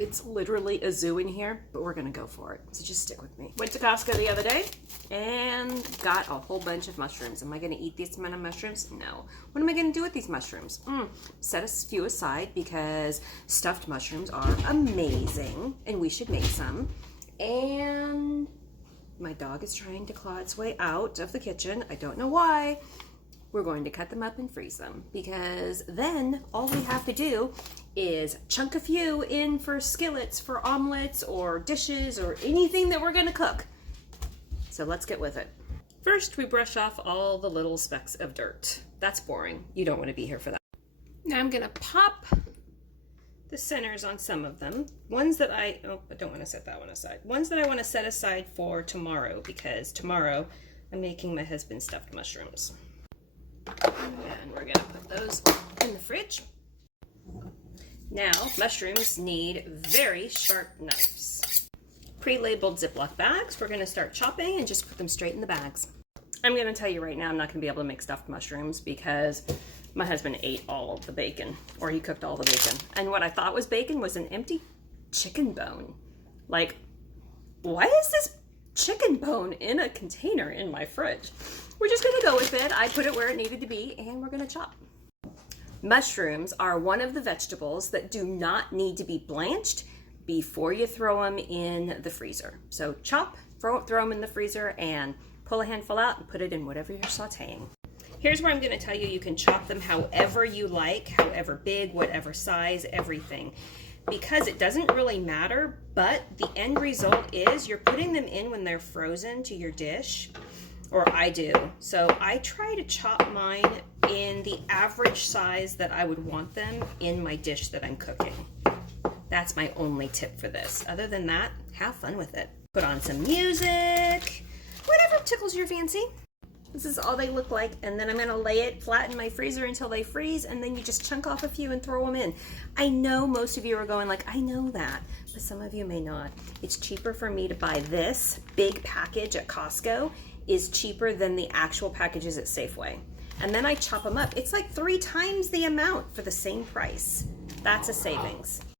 It's literally a zoo in here, but we're gonna go for it. So just stick with me. Went to Costco the other day and got a whole bunch of mushrooms. Am I gonna eat this amount of mushrooms? No. What am I gonna do with these mushrooms? Set a few aside because stuffed mushrooms are amazing and we should make some. And my dog is trying to claw its way out of the kitchen. I don't know why. We're going to cut them up and freeze them because then all we have to do is chunk a few in for skillets, for omelets or dishes or anything that we're gonna cook. So let's get with it. First, we brush off all the little specks of dirt. That's boring. You don't want to be here for that. Now I'm gonna pop the centers on some of them. Ones that I don't want to set that one aside. Ones that I want to set aside for tomorrow because tomorrow I'm making my husband stuffed mushrooms. And we're gonna put those in the fridge. Now, mushrooms need very sharp knives. Pre-labeled Ziploc bags. We're gonna start chopping and just put them straight in the bags. I'm gonna tell you right now, I'm not gonna be able to make stuffed mushrooms because my husband ate all of the bacon, or he cooked all the bacon. And what I thought was bacon was an empty chicken bone. Like, why is this chicken bone in a container in my fridge? We're just gonna go with it. I put it where it needed to be and we're gonna chop. Mushrooms are one of the vegetables that do not need to be blanched before you throw them in the freezer. So chop, throw them in the freezer and pull a handful out and put it in whatever you're sauteing. Here's where I'm gonna tell you, you can chop them however you like, however big, whatever size, everything. Because it doesn't really matter, but the end result is you're putting them in when they're frozen to your dish. Or I do. So I try to chop mine in the average size that I would want them in my dish that I'm cooking. That's my only tip for this. Other than that, have fun with it. Put on some music, whatever tickles your fancy. This is all they look like, and then I'm gonna lay it flat in my freezer until they freeze, and then you just chunk off a few and throw them in. I know most of you are going like, I know that, but some of you may not. It's cheaper for me to buy this big package at Costco is cheaper than the actual packages at Safeway. And then I chop them up. It's like 3 times the amount for the same price. That's a savings.